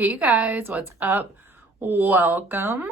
Hey guys, what's up? Welcome.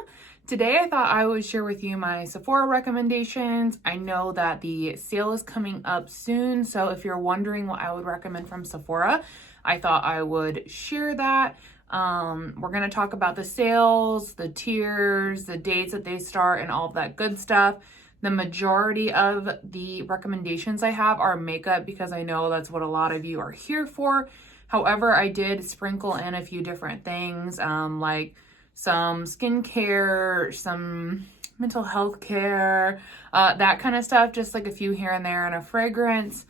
Today I thought I would share with you my Sephora recommendations. I know that the sale is coming up soon, so if you're wondering what I would recommend from Sephora, I thought I would share that. We're going to talk about the sales, the tiers, the dates that they start, and all of that good stuff. The majority of the recommendations I have are makeup because I know that's what a lot of you are here for. However, I did sprinkle in a few different things, like some skincare, some mental health care, that kind of stuff, just like a few here and there, and a fragrance,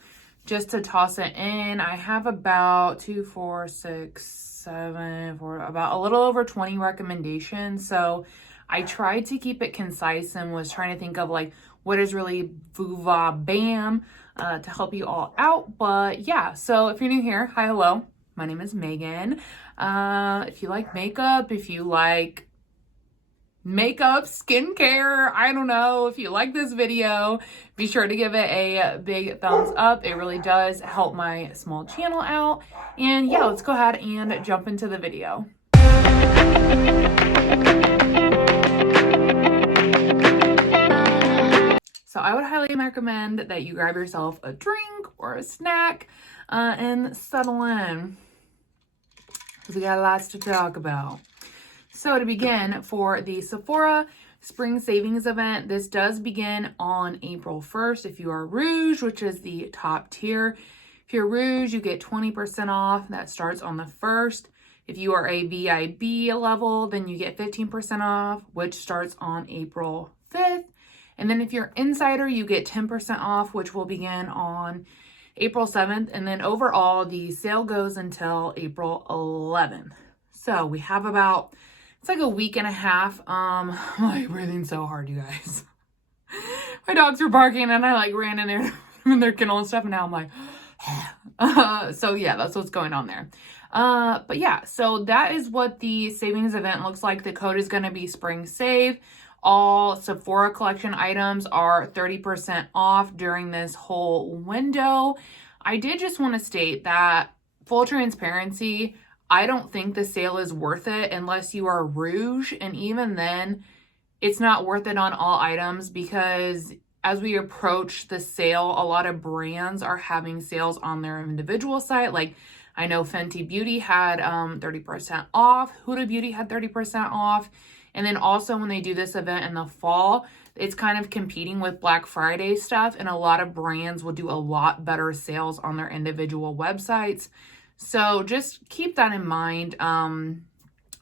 just to toss it in. I have about about a little over 20 recommendations. So I tried to keep it concise and was trying to think of like what is really vuva bam to help you all out. But yeah, so if you're new here, hi, hello, my name is Megan. If you like makeup, if you like makeup, skincare, I don't know, if you like this video, be sure to give it a big thumbs up. It really does help my small channel out. And yeah, let's go ahead and jump into the video. So I would highly recommend that you grab yourself a drink or a snack and settle in, because we got lots to talk about. So to begin, for the Sephora Spring Savings event, this does begin on April 1st. If you are Rouge, which is the top tier, if you're Rouge, you get 20% off. That starts on the 1st. If you are a VIB level, then you get 15% off, which starts on April 5th. And then if you're Insider, you get 10% off, which will begin on April 7th. And then overall, the sale goes until April 11th. So we have about, it's like a week and a half. I'm like breathing so hard, you guys. My dogs were barking and I like ran in there in their kennel and stuff. And now I'm like, so yeah, that's what's going on there. But yeah, so that is what the savings event looks like. The code is going to be Spring Save. All Sephora collection items are 30% off during this whole window. I did just want to state that, full transparency, I don't think the sale is worth it unless you are Rouge. And even then, it's not worth it on all items, because as we approach the sale, a lot of brands are having sales on their individual site. Like I know Fenty Beauty had 30% off. Huda Beauty had 30% off. And then also when they do this event in the fall, it's kind of competing with Black Friday stuff. And a lot of brands will do a lot better sales on their individual websites. So just keep that in mind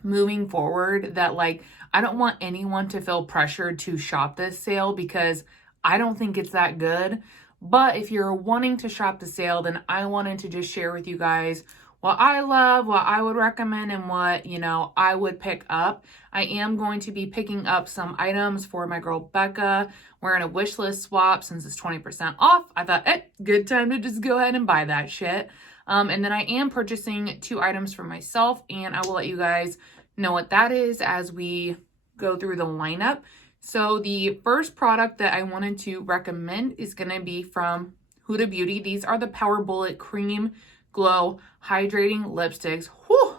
moving forward, that like, I don't want anyone to feel pressured to shop this sale, because I don't think it's that good. But if you're wanting to shop the sale, then I wanted to just share with you guys what I love, what I would recommend, and what, you know, I would pick up. I am going to be picking up some items for my girl Becca. We're in a wish list swap since it's 20% off. I thought, good time to just go ahead and buy that shit. And then I am purchasing 2 items for myself, and I will let you guys know what that is as we go through the lineup. So the first product that I wanted to recommend is going to be from Huda Beauty. These are the Power Bullet Cream Glow Hydrating Lipsticks. Whew.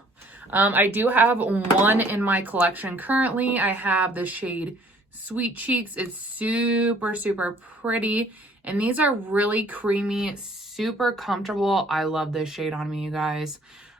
I do have one in my collection currently. I have the shade Sweet Cheeks. It's super, super pretty. And these are really creamy, super comfortable. I love this shade on me, you guys.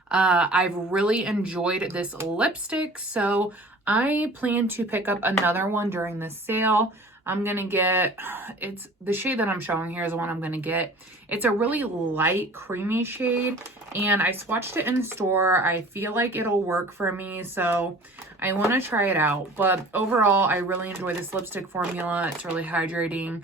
I've really enjoyed this lipstick, so I plan to pick up another one during the sale. I'm going to get, it's the shade that I'm showing here is the one I'm going to get. It's a really light, creamy shade, and I swatched it in store. I feel like it'll work for me, so I want to try it out. But overall, I really enjoy this lipstick formula. It's really hydrating,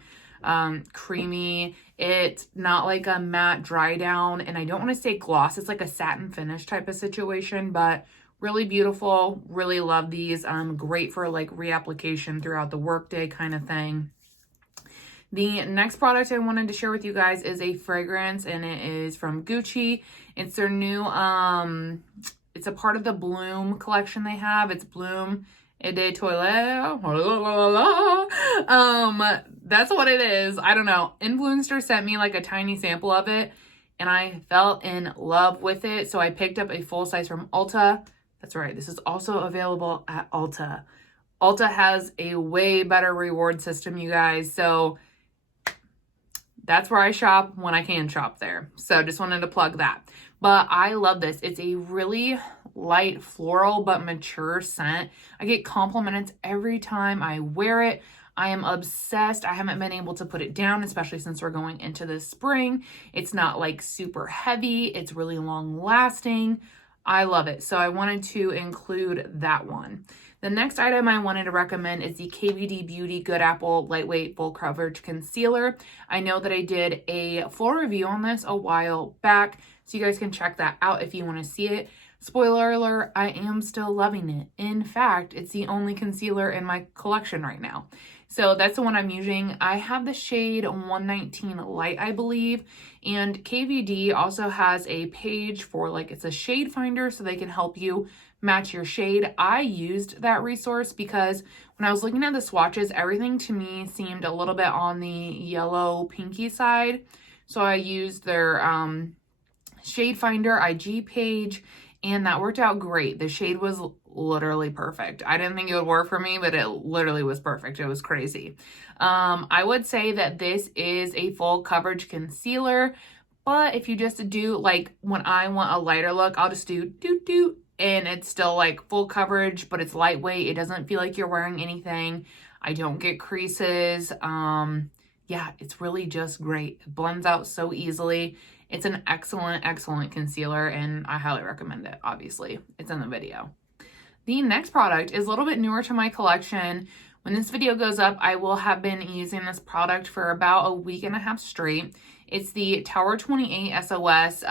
creamy. It's not like a matte dry down, and I don't want to say gloss. It's like a satin finish type of situation, but really beautiful. Really love these. Great for like reapplication throughout the workday kind of thing. The next product I wanted to share with you guys is a fragrance, and it is from Gucci. It's their new, it's a part of the Bloom collection they have. It's Bloom Et de Toilette. That's what it is. I don't know. Influencer sent me like a tiny sample of it, and I fell in love with it. So I picked up a full size from Ulta. That's right. This is also available at Ulta. Ulta has a way better reward system, you guys. So that's where I shop when I can shop there. So just wanted to plug that. But I love this. It's a really light floral but mature scent. I get compliments every time I wear it. I am obsessed. I haven't been able to put it down, especially since we're going into the spring. It's not like super heavy. It's really long lasting. I love it. So I wanted to include that one. The next item I wanted to recommend is the KVD Beauty Good Apple Lightweight Full Coverage Concealer. I know that I did a full review on this a while back, so you guys can check that out if you want to see it. Spoiler alert, I am still loving it. In fact, it's the only concealer in my collection right now. So that's the one I'm using. I have the shade 119 Light, I believe. And KVD also has a page for, like, it's a shade finder, so they can help you match your shade. I used that resource because when I was looking at the swatches, everything to me seemed a little bit on the yellow pinky side. So I used their shade finder IG page, and that worked out great. The shade was literally perfect. I didn't think it would work for me, but it literally was perfect. It was crazy. I would say that this is a full coverage concealer, but if you just do, like, when I want a lighter look, I'll just do doot doot, and it's still like full coverage, but it's lightweight. It doesn't feel like you're wearing anything. I don't get creases. Yeah, it's really just great. It blends out so easily. It's an excellent, excellent concealer, and I highly recommend it, obviously. It's in the video. The next product is a little bit newer to my collection. When this video goes up, I will have been using this product for about a week and a half straight. It's the Tower 28 SOS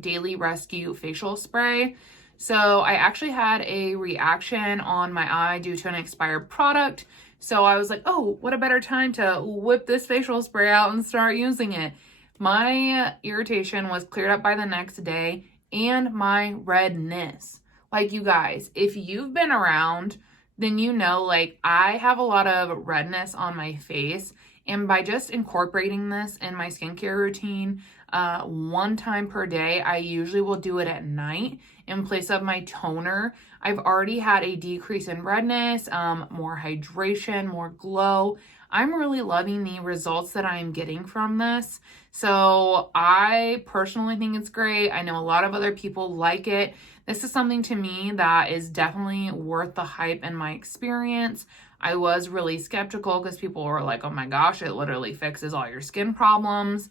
Daily Rescue Facial Spray. So I actually had a reaction on my eye due to an expired product. So I was like, oh, what a better time to whip this facial spray out and start using it. My irritation was cleared up by the next day, and my redness. Like, you guys, if you've been around, then you know, like, I have a lot of redness on my face. And by just incorporating this in my skincare routine, one time per day, I usually will do it at night in place of my toner. I've already had a decrease in redness, more hydration, more glow. I'm really loving the results that I'm getting from this. So I personally think it's great. I know a lot of other people like it. This is something to me that is definitely worth the hype in my experience. I was really skeptical because people were like, oh my gosh, it literally fixes all your skin problems.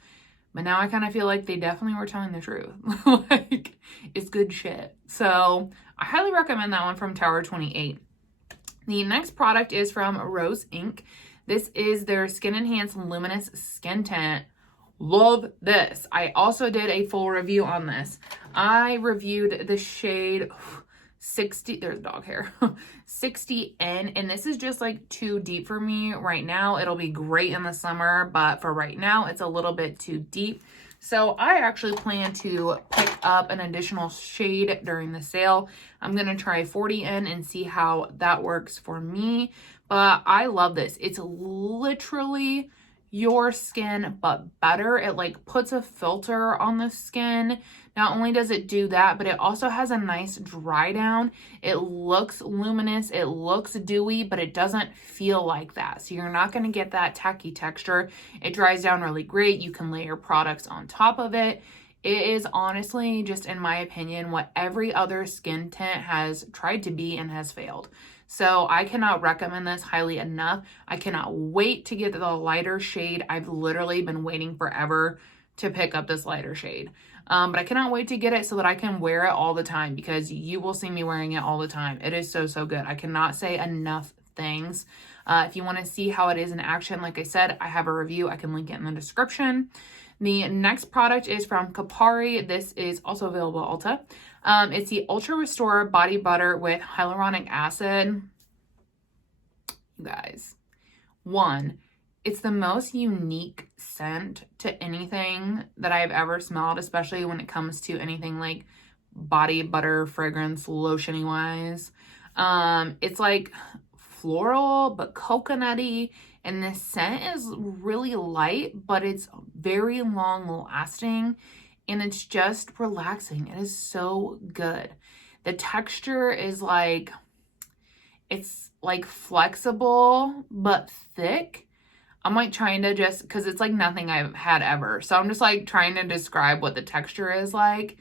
But now I kind of feel like they definitely were telling the truth. Like, it's good shit. So I highly recommend that one from Tower 28. The next product is from Rose Inc. This is their Skin Enhanced Luminous Skin Tint. Love this. I also did a full review on this. I reviewed the shade 60, there's dog hair, 60N, and this is just like too deep for me right now. It'll be great in the summer, but for right now, it's a little bit too deep. So I actually plan to pick up an additional shade during the sale. I'm going to try 40N and see how that works for me, but I love this. It's literally your skin, but better. It like puts a filter on the skin. Not only does it do that, but it also has a nice dry down. It looks luminous, it looks dewy, but it doesn't feel like that. So you're not going to get that tacky texture. It dries down really great. You can layer products on top of it. It is honestly, just in my opinion, what every other skin tint has tried to be and has failed. So I cannot recommend this highly enough. I cannot wait to get the lighter shade. I've literally been waiting forever to pick up this lighter shade. But I cannot wait to get it so that I can wear it all the time, because you will see me wearing it all the time. It is so, so good. I cannot say enough things. If you want to see how it is in action, like I said, I have a review. I can link it in the description. The next product is from Kapari. This is also available at Ulta. It's the Ultra Restore Body Butter with Hyaluronic Acid. You guys, one, it's the most unique scent to anything that I've ever smelled, especially when it comes to anything like body butter, fragrance, lotion-y wise. It's like floral, but coconutty. And this scent is really light, but it's very long lasting, and it's just relaxing. It is so good. The texture is like, it's like flexible but thick. I'm like trying to just, because it's like nothing I've had ever. So I'm just like trying to describe what the texture is like.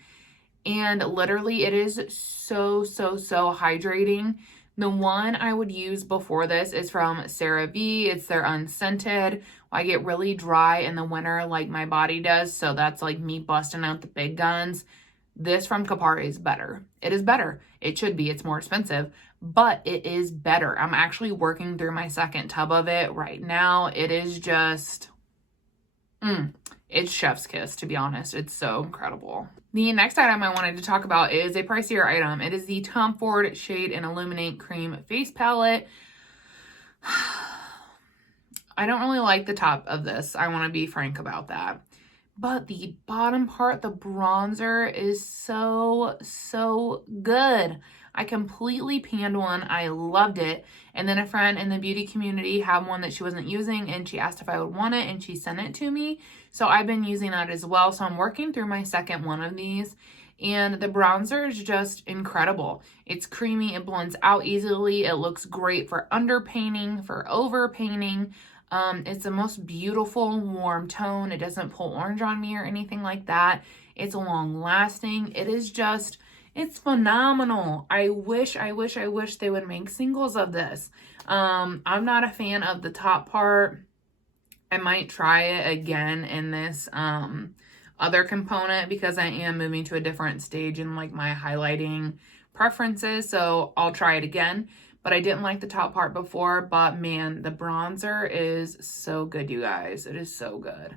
And literally it is so hydrating. The one I would use before this is from CeraVe. It's their unscented. I get really dry in the winter like my body does. So that's like me busting out the big guns. This from Kapari is better. It is better. It should be. It's more expensive, but it is better. I'm actually working through my second tub of it right now. It is just, it's chef's kiss, to be honest. It's so incredible. The next item I wanted to talk about is a pricier item. It is the Tom Ford Shade and Illuminate Cream Face Palette. I don't really like the top of this. I want to be frank about that. But the bottom part, the bronzer, is so good. I completely panned one. I loved it. And then a friend in the beauty community had one that she wasn't using, and she asked if I would want it, and she sent it to me. So I've been using that as well. So I'm working through my second one of these. And the bronzer is just incredible. It's creamy. It blends out easily. It looks great for underpainting, for overpainting. It's the most beautiful warm tone. It doesn't pull orange on me or anything like that. It's long lasting. It is just, it's phenomenal. I wish they would make singles of this. I'm not a fan of the top part. I might try it again in this other component because I am moving to a different stage in like my highlighting preferences. So I'll try it again. But I didn't like the top part before, but man, the bronzer is so good, you guys. It is so good.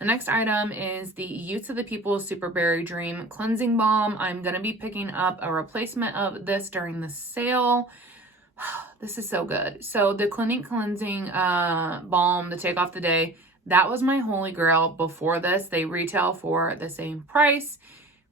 The next item is the Youths of the People Super Berry Dream Cleansing Balm. I'm going to be picking up a replacement of this during the sale. This is so good. So the Clinique Cleansing Balm, the Take Off the Day, that was my holy grail before this. They retail for the same price.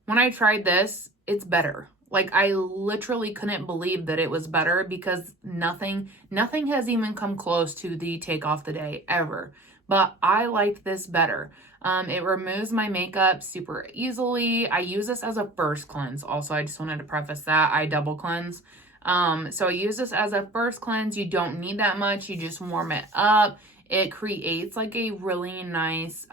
When I tried this, it's better. Like, I literally couldn't believe that it was better because nothing has even come close to the Take Off the Day ever. But I liked this better. It removes my makeup super easily. I use this as a first cleanse. Also, I just wanted to preface that. I double cleanse. So I use this as a first cleanse. You don't need that much. You just warm it up. It creates like a really nice,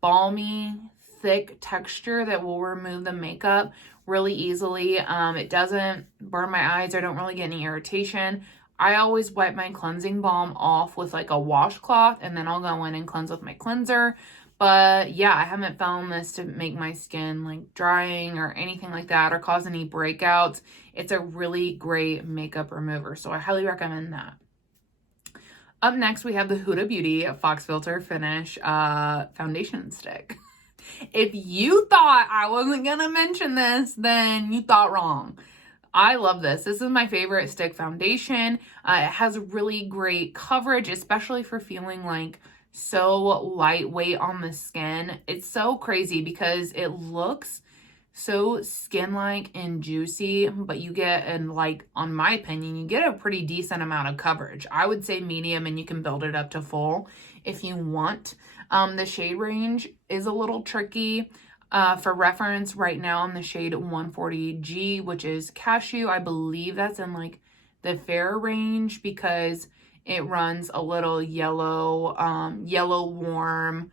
balmy, thick texture that will remove the makeup really easily. It doesn't burn my eyes. I don't really get any irritation. I always wipe my cleansing balm off with like a washcloth, and then I'll go in and cleanse with my cleanser. But yeah, I haven't found this to make my skin like drying or anything like that or cause any breakouts. It's a really great makeup remover, so I highly recommend that. Up next, we have the Huda Beauty Fox Filter Finish Foundation Stick. If you thought I wasn't going to mention this, then you thought wrong. I love this. This is my favorite stick foundation. It has really great coverage, especially for feeling like so lightweight on the skin. It's so crazy because it looks so skin-like and juicy, but you get, and like, on my opinion, you get a pretty decent amount of coverage. I would say medium, and you can build it up to full if you want. The shade range is a little tricky. For reference, right now I'm the shade 140G, which is Cashew. I believe that's in like the fair range because it runs a little yellow, yellow warm.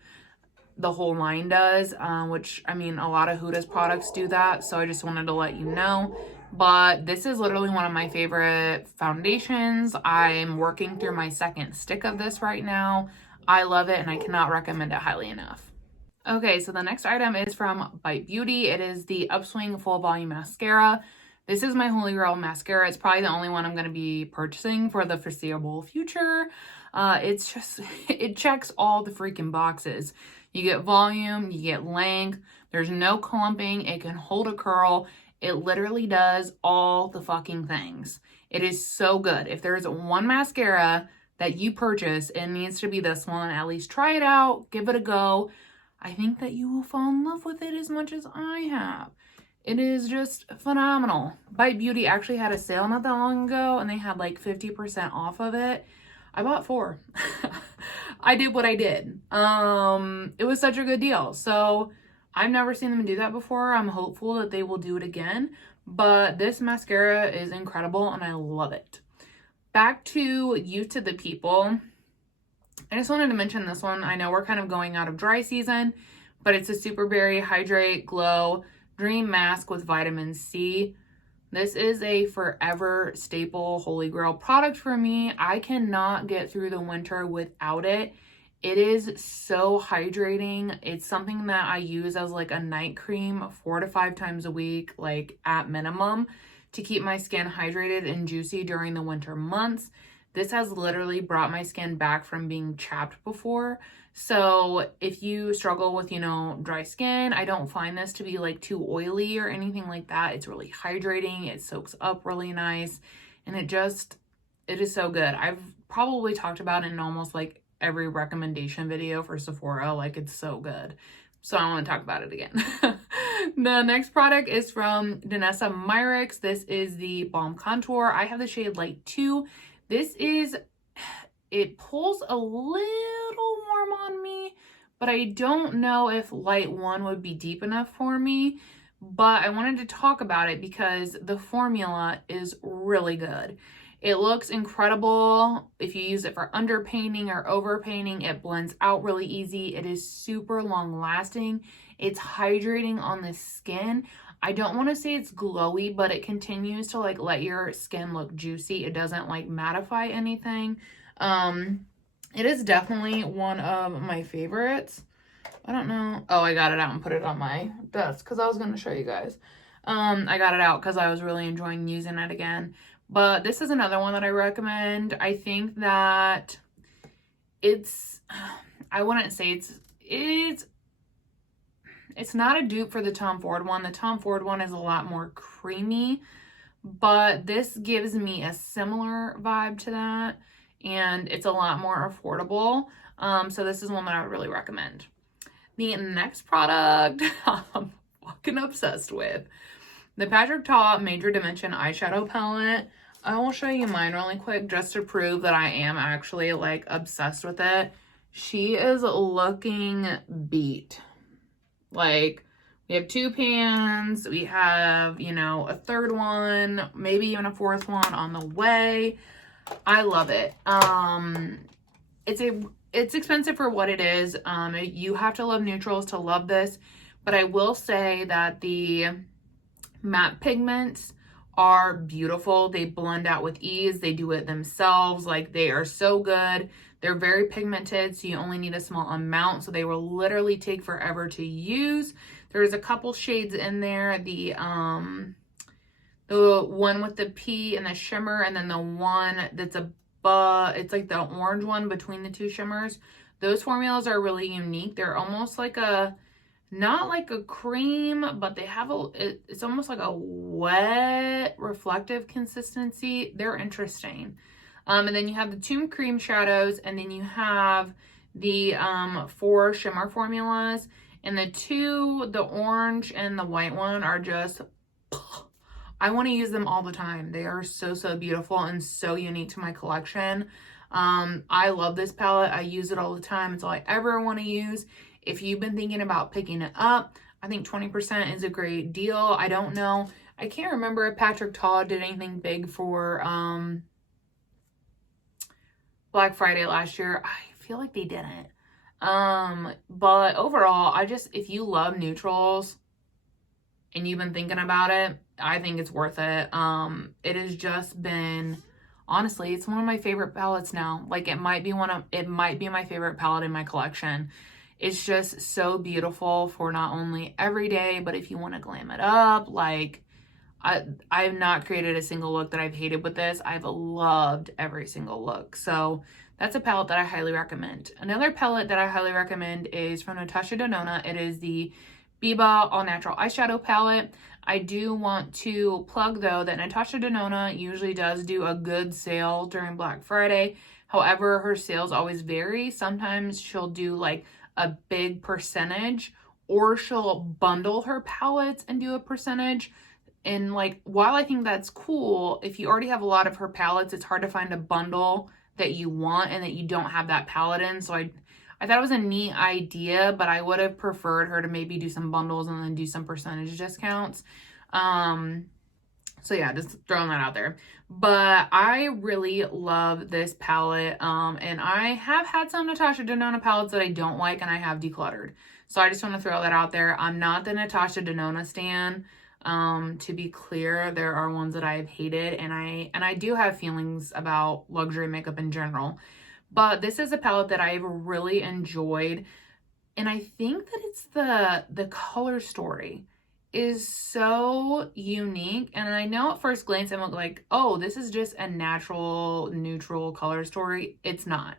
The whole line does, which, I mean, a lot of Huda's products do that, so I just wanted to let you know. But this is literally one of my favorite foundations. I'm working through my second stick of this right now. I love it, and I cannot recommend it highly enough. Okay, so the next item is from Bite Beauty. It is the Upswing Full Volume Mascara. This is my holy grail mascara. It's probably the only one I'm going to be purchasing for the foreseeable future. It's just, it checks all the freaking boxes. You get volume, you get length, there's no clumping, it can hold a curl. It literally does all the fucking things. It is so good. If there's one mascara that you purchase, it needs to be this one. At least try it out, give it a go. I think that you will fall in love with it as much as I have. It is just phenomenal. Bite Beauty actually had a sale not that long ago, and they had like 50% off of it. I bought 4. I did what I did. It was such a good deal. So I've never seen them do that before. I'm hopeful that they will do it again. but this mascara is incredible and I love it. Back to Youth to the People. I just wanted to mention this one. I know we're kind of going out of dry season, but it's a Super Berry Hydrate Glow Dream Mask with vitamin C. This is a forever staple holy grail product for me. I cannot get through the winter without it. It is so hydrating. It's something that I use as like a night cream 4 to 5 times a week, like at minimum, to keep my skin hydrated and juicy during the winter months. This has literally brought my skin back from being chapped before. So if you struggle with, you know, dry skin, I don't find this to be like too oily or anything like that. It's really hydrating. It soaks up really nice. And it is so good. I've probably talked about it in almost like every recommendation video for Sephora. Like, it's so good. So I don't want to talk about it again. The next product is from Danessa Myricks. This is the Balm Contour. I have the shade Light 2. It pulls a little warm on me, but I don't know if Light 1 would be deep enough for me. But I wanted to talk about it because the formula is really good. It looks incredible. If you use it for underpainting or overpainting, it blends out really easy. It is super long lasting. It's hydrating on the skin. I don't want to say it's glowy, but it continues to like let your skin look juicy. It doesn't like mattify anything. It is definitely one of my favorites. I don't know. Oh, I got it out and put it on my desk because I was going to show you guys. I got it out because I was really enjoying using it again. But this is another one that I recommend. I think that I wouldn't say it's not a dupe for the Tom Ford one. The Tom Ford one is a lot more creamy, but this gives me a similar vibe to that, and it's a lot more affordable. So this is one that I would really recommend. The next product I'm fucking obsessed with. The PatrickTa Major Dimension Eyeshadow Palette. I will show you mine really quick just to prove that I am actually like obsessed with it. She is looking beat. Like, we have 2 pans, we have, you know, a 3rd one, maybe even a 4th one on the way. I love it. It's expensive for what it is. You have to love neutrals to love this, but I will say that the matte pigments are beautiful. They blend out with ease. They do it themselves. Like, they are so good. They're very pigmented, so you only need a small amount. So they will literally take forever to use. There's a couple shades in there. The one with the P and the shimmer, and then the one that's it's like the orange one between the 2 shimmers. Those formulas are really unique. They're almost like not like a cream, but they have it's almost like a wet, reflective consistency. They're interesting. And then you have the 2 cream shadows, and then you have the 4 shimmer formulas. And the orange and the white one are just, I want to use them all the time. They are so, so beautiful and so unique to my collection. I love this palette. I use it all the time. It's all I ever want to use. If you've been thinking about picking it up, I think 20% is a great deal. I don't know. I can't remember if PatrickTa did anything big for Black Friday last year. I feel like they didn't. But overall, if you love neutrals and you've been thinking about it, I think it's worth it. It has just been, honestly, it's one of my favorite palettes now. Like, it might be my favorite palette in my collection. It's just so beautiful for not only every day, but if you want to glam it up. Like, I've not created a single look that I've hated with this. I've loved every single look. So that's a palette that I highly recommend. Another palette that I highly recommend is from Natasha Denona. It is the Biba All Natural Eyeshadow Palette. I do want to plug, though, that Natasha Denona usually does do a good sale during Black Friday. However, her sales always vary. Sometimes she'll do like a big percentage, or she'll bundle her palettes and do a percentage. And like, while I think that's cool, if you already have a lot of her palettes, it's hard to find a bundle that you want and that you don't have that palette in. So I thought it was a neat idea, but I would have preferred her to maybe do some bundles and then do some percentage discounts. So yeah, just throwing that out there. But I really love this palette. And I have had some Natasha Denona palettes that I don't like and I have decluttered. So I just want to throw that out there. I'm not the Natasha Denona stan. To be clear, there are ones that I've hated, and I do have feelings about luxury makeup in general. But this is a palette that I've really enjoyed. And I think that it's the color story is so unique. And I know at first glance I'm like, oh, this is just a natural, neutral color story. It's not.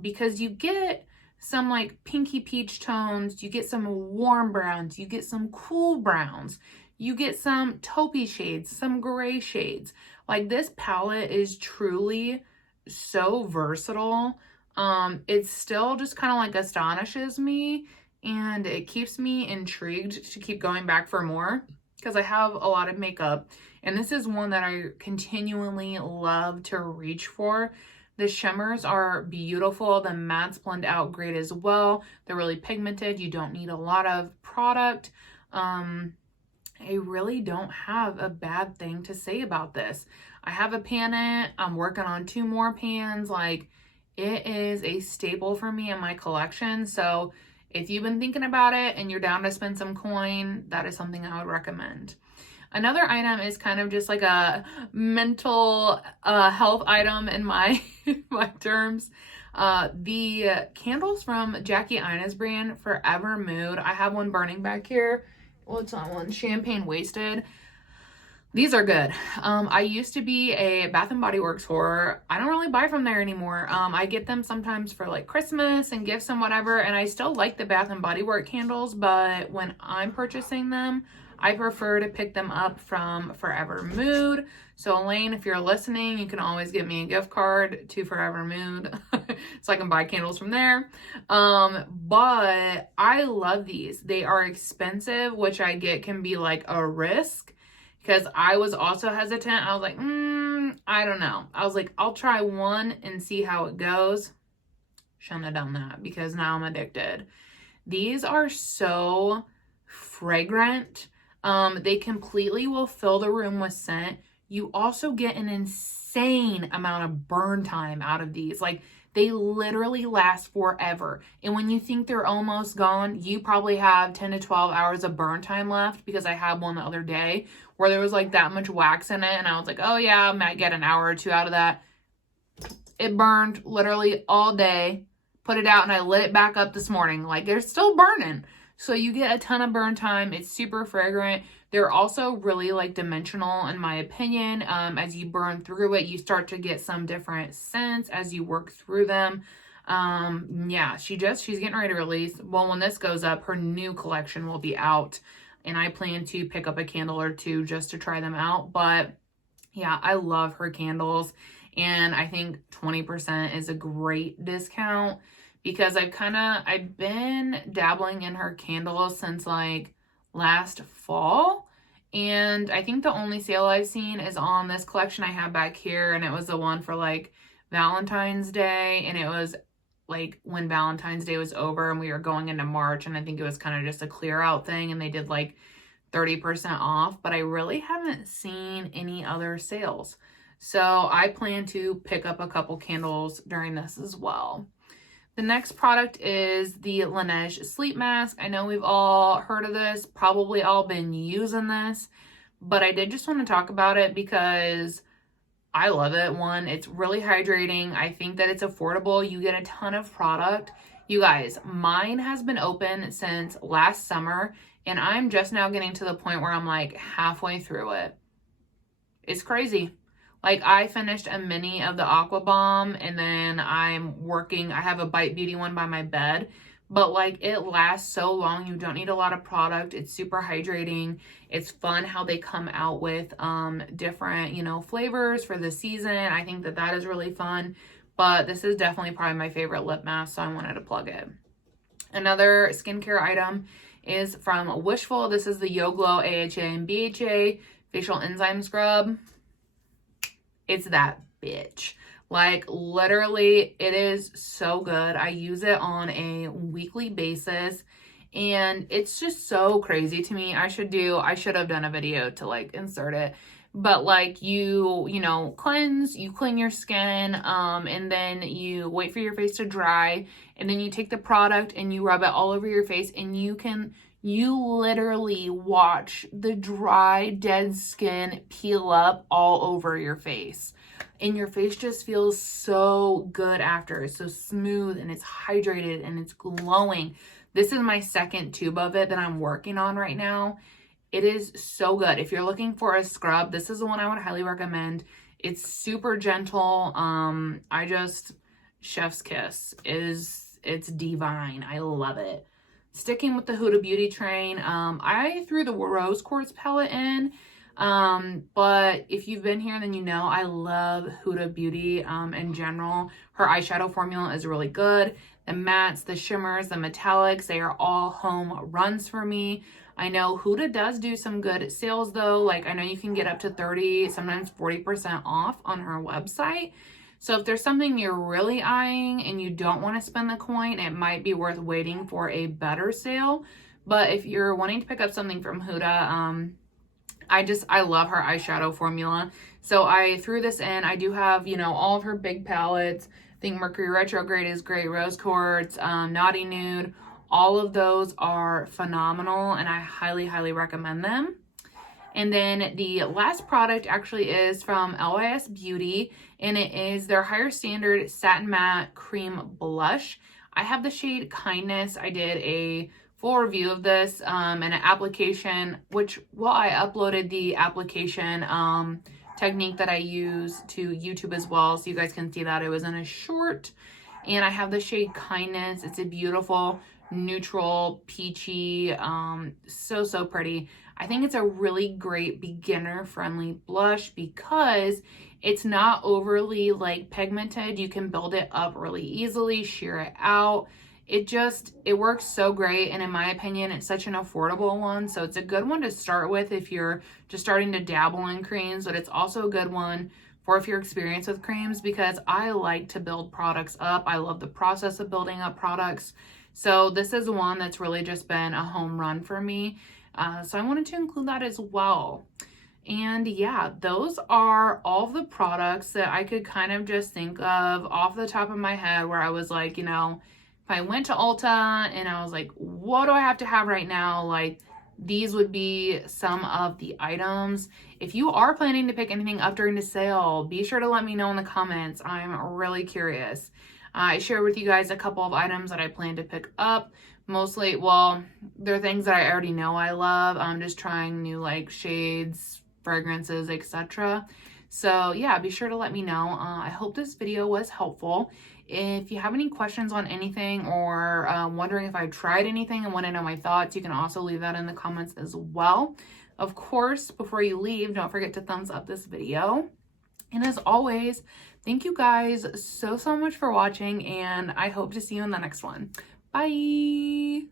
Because you get some like pinky peach tones, you get some warm browns, you get some cool browns, you get some taupey shades, some gray shades. Like, this palette is truly so versatile. It still just kind of like astonishes me, and it keeps me intrigued to keep going back for more because I have a lot of makeup, and this is one that I continually love to reach for. The shimmers are beautiful. The mattes blend out great as well. They're really pigmented. You don't need a lot of product. I really don't have a bad thing to say about this. I have a pan it. I'm working on 2 more pans. Like, it is a staple for me in my collection. So if you've been thinking about it and you're down to spend some coin, that is something I would recommend. Another item is kind of just like a mental health item in my my terms. The candles from Jackie Ina's brand, Forever Mood. I have one burning back here. What's on one? Champagne Wasted. These are good. I used to be a Bath and Body Works whore. I don't really buy from there anymore. I get them sometimes for like Christmas and gifts and whatever, and I still like the Bath and Body Works candles, but when I'm purchasing them, I prefer to pick them up from Forever Mood. So Elaine, if you're listening, you can always get me a gift card to Forever Mood so I can buy candles from there. But I love these. They are expensive, which I get can be like a risk, because I was also hesitant. I was like, I don't know. I was like, I'll try one and see how it goes. Shouldn't have done that because now I'm addicted. These are so fragrant. They completely will fill the room with scent. You also get an insane amount of burn time out of these. Like, they literally last forever. And when you think they're almost gone, you probably have 10 to 12 hours of burn time left, because I had one the other day where there was like that much wax in it. And I was like, oh yeah, I might get an hour or 2 out of that. It burned literally all day. Put it out and I lit it back up this morning. Like, they're still burning. So you get a ton of burn time. It's super fragrant. They're also really like dimensional in my opinion. As you burn through it, you start to get some different scents as you work through them. Yeah, she's getting ready to release. Well, when this goes up, her new collection will be out, and I plan to pick up a candle or 2 just to try them out. But yeah, I love her candles, and I think 20% is a great discount, because I've been dabbling in her candles since like last fall, and I think the only sale I've seen is on this collection I have back here, and it was the one for like Valentine's Day, and it was like when Valentine's Day was over and we were going into March, and I think it was kind of just a clear out thing, and they did like 30% off, but I really haven't seen any other sales. So I plan to pick up a couple candles during this as well. The next product is the Laneige Sleep Mask. I know we've all heard of this, probably all been using this, but I did just want to talk about it because I love it. One, it's really hydrating. I think that it's affordable. You get a ton of product. You guys, mine has been open since last summer, and I'm just now getting to the point where I'm like halfway through it. It's crazy. Like, I finished a mini of the Aqua Balm, and then I have a Bite Beauty one by my bed, but like, it lasts so long. You don't need a lot of product. It's super hydrating. It's fun how they come out with different, flavors for the season. I think that is really fun, but this is definitely probably my favorite lip mask, so I wanted to plug it. Another skincare item is from Wishful. This is the Yoglow AHA and BHA Facial Enzyme Scrub. It's that bitch. Like, literally, it is so good. I use it on a weekly basis, and it's just so crazy to me. I should have done a video to like insert it. But like you know, cleanse, you clean your skin, and then you wait for your face to dry, and then you take the product and you rub it all over your face, and you literally watch the dry, dead skin peel up all over your face. And your face just feels so good after. It's so smooth and it's hydrated and it's glowing. This is my second tube of it that I'm working on right now. It is so good. If you're looking for a scrub, this is the one I would highly recommend. It's super gentle. Chef's kiss. It's divine. I love it. Sticking with the Huda Beauty train, I threw the Rose Quartz palette in, but if you've been here, then you know I love Huda Beauty in general. Her eyeshadow formula is really good. The mattes, the shimmers, the metallics, they are all home runs for me. I know Huda does do some good sales though. Like I know you can get up to 30, sometimes 40% off on her website. So if there's something you're really eyeing and you don't want to spend the coin, it might be worth waiting for a better sale. But if you're wanting to pick up something from Huda, I love her eyeshadow formula. So I threw this in. I do have, you know, all of her big palettes. I think Mercury Retrograde is great. Rose Quartz, Naughty Nude. All of those are phenomenal and I highly, highly recommend them. And then the last product actually is from LYS Beauty, and it is their Higher Standard Satin Matte Cream Blush. I have the shade Kindness. I did a full review of this and an application, which, well, I uploaded the application technique that I use to YouTube as well, so you guys can see that. It was in a short, and I have the shade Kindness. It's a beautiful neutral peachy, so pretty. I think it's a really great beginner friendly blush because it's not overly like pigmented. You can build it up really easily, sheer it out. It works so great, and in my opinion it's such an affordable one, so it's a good one to start with if you're just starting to dabble in creams, but it's also a good one for if you're experienced with creams, because I like to build products up. I love the process of building up products. So this is one that's really just been a home run for me. So I wanted to include that as well. And yeah, those are all of the products that I could kind of just think of off the top of my head, where I was like, you know, if I went to Ulta and I was like, what do I have to have right now? Like, these would be some of the items. If you are planning to pick anything up during the sale, be sure to let me know in the comments. I'm really curious. I shared with you guys a couple of items that I plan to pick up. Mostly, well, they're things that I already know I love. I'm just trying new like shades, fragrances, etc. So yeah, be sure to let me know. I hope this video was helpful. If you have any questions on anything, or wondering if I've tried anything and want to know my thoughts, you can also leave that in the comments as well. Of course, before you leave, don't forget to thumbs up this video. And as always, thank you guys so much for watching, and I hope to see you in the next one. Bye!